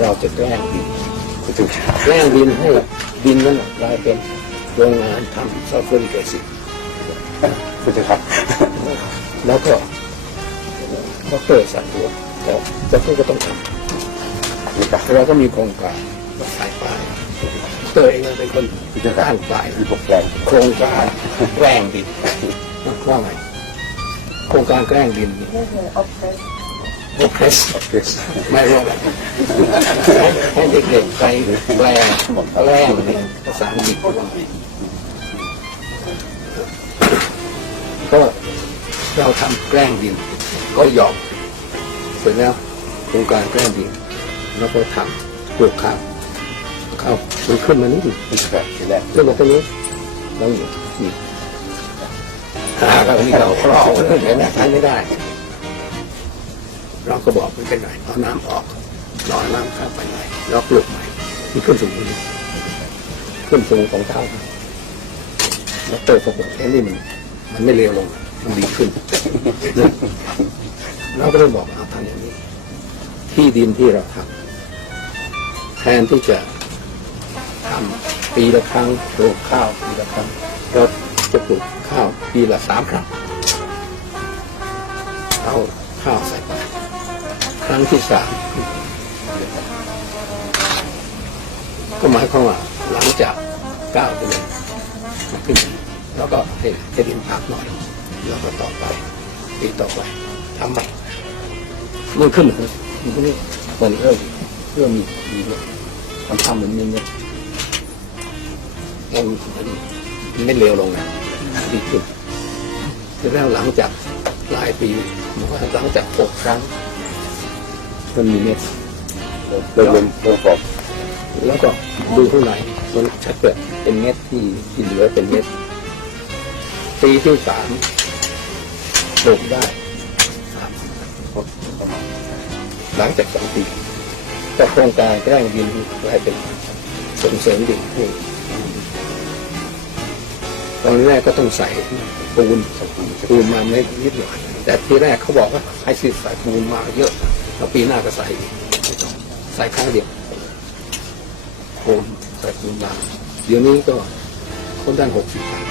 เราจะแกล้งดินพูดถึงแกล้งดินให้ดินนั้นกลายเป็นโรงงานทำซัลเฟอริกแอซิดพูดถึงครับ แล้วก็ดอกเตอร์สั่งตัวแต่ดอกเตอร์ก็ต้องทนี่ครับำเราก็มีโครงการมาขายป้ายดอกเตอร์เองเป็นคนพูดถึงครับตั้งป้ายมีปกแปลงโครงการแกล้งดินว่าไงโครงการแกล้งดินนี่ก็คือออฟ เฟสโอเคสโอเคไม่รู้ให้เด็กๆไปแปลงแปลงภาษาอังกฤษก็เราทำแกล้งดิน ก็หยอมเสร็จแล้วโครงการแกล้งดิน แล้วก็ทำปลูกข้าวข้าวมันขึ้นมานิดหนึ่งขึ้นมาตรงนี้แล้วอยู่นี่หาเราที่เราครอบเรื่องนี้นะใช้ไม่ได้ เราก็บอกมันเป็นไรเอาน้ำออกรอน้ำเข้าไปหน่อยแล้วปลูกใหม่มันขึ้นสูงกว่านี้ขึ้นสูงของเท่าแล้วเติบอกแค่นี้มันมันไม่เลวลงมันดีขึ้นเราก็เลยบอกเอาทำอย่างนี้ ที่ดินที่เราทำแทนที่จะทำปีละครั้งปลูกข้าวปีละครั้งเราจะปลูกข้าวปีละสามครั้งเอาข้าวใส่ไป ครั้งที่สามก็หมายความว่าหลังจากก้าวเดือนมาขึ้นแล้วก็ให้ให้ดินพักหน่อย แล้วก็ต่อไปปีต่อไปทำใหม่มันขึ้นเลยมันนี่มันเริ่มเริ่มมีมีเนี่ยทำทำเหมือนมีเนี่ยมันไม่เลวลงนะดีขึ้นแล้วหลังจากหลายปีหลังจากหกครั้ง มันมีเม็ดเริ่มเริ่มเริ่มฟอกแล้วก็ดูข้างในมันชัดเกิดเป็นเม็ดที่ที่เหลือเป็นเม็ดปีที่สามปลูกได้หลังจากสองปีก็โครงการแกล้งดินกลายเป็นส่งเสริมดินให้ตอนแรกก็ต้องใส่ปูนปูนมาเม็ดนิดหน่อยแต่ทีแรกเขาบอกว่าให้สิใส่ปูนมาเยอะ แล้วปีหน้าก็ใส่ใส่ครั้งเดียวโคมใส่คูณบางเดี๋ยวนี้ก็คนด้านหกสิบบาท